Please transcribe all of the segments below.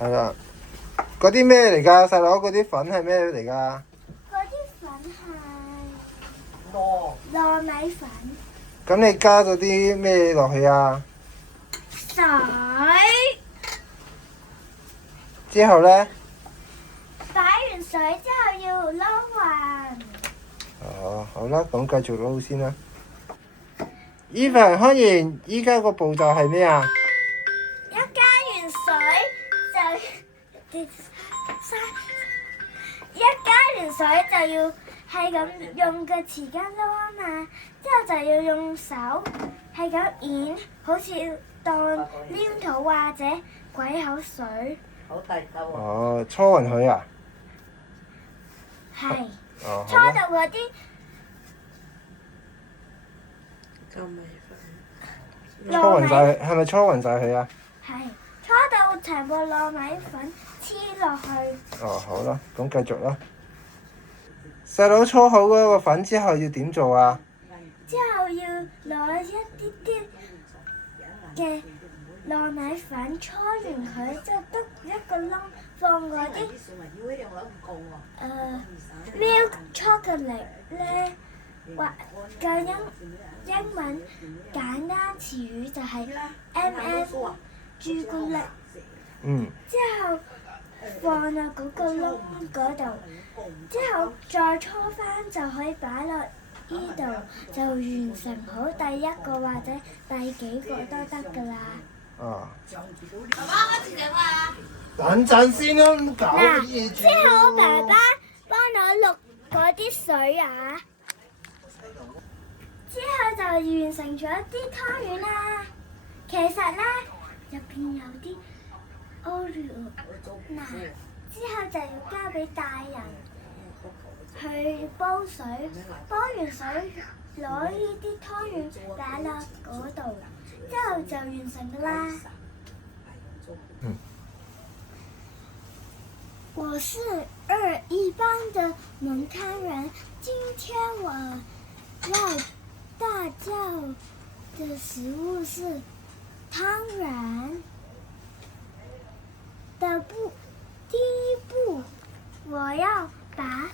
係啦。嗰啲咩嚟㗎？細佬，嗰啲粉係咩嚟㗎？嗰啲粉係糯米粉。咁你加咗啲咩落去啊？水。之後咧？擺完水之後要撈勻。哦，好啦，咁繼續撈先啦。Eva，康然，依家個步驟係咩啊？一加完水就一加完水就要係咁用個匙羹撈啊嘛，之後就要用手係咁捻，好似當黏土或者鬼口水。哦，搓勻佢啊？係。哦，搓到嗰啲搓勻晒，係咪搓勻晒佢啊？係，搓到成個糯米粉黐落去。哦，好啦，咁繼續啦。細佬搓好嗰個粉之後要點做啊？之後要攞一啲啲嘅糯米粉搓完佢，之後篤一個窿放嗰啲milk chocolate 咧，或嘅英文簡單詞語就係 M&M 朱古力。之後放落嗰個窿嗰度，之後再搓翻就可以擺落呢度，就完成好第一個或者第幾個都得㗎啦。啊！爸爸開始整啦！等陣先啦，唔搞嘢住。之後爸爸幫我錄嗰啲水啊，之後就完成咗啲湯圓啦。其實咧入邊有啲 Oreo 嗱，之後就要交俾大人去煲水，煲完水攞呢啲湯圓擺落嗰度，之後就完成㗎啦。我是2班的蒙康人，今天我要大叫的食物是汤圆。第一步，我要把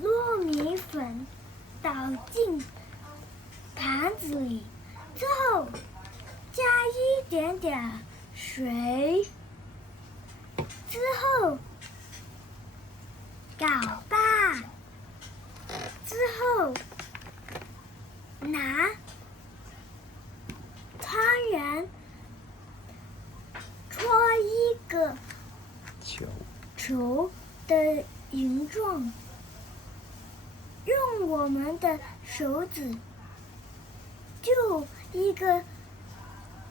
糯米粉倒进盘子里，之后加一点点水，之后搅拌，之后拿汤圆搓一个球的形状，用我们的手指就一个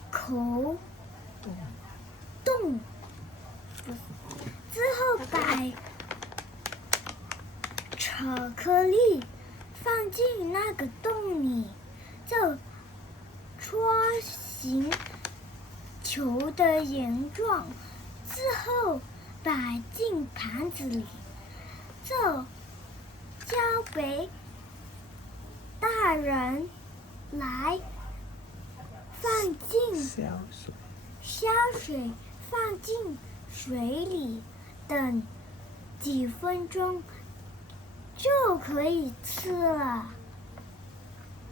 口洞，之后把巧克力放进那个洞里，就搓形球的形状，之后摆进盘子里，就交给大人来放进消水，放进水里，等几分钟就可以吃了。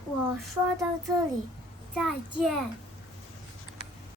我说到这里，再见。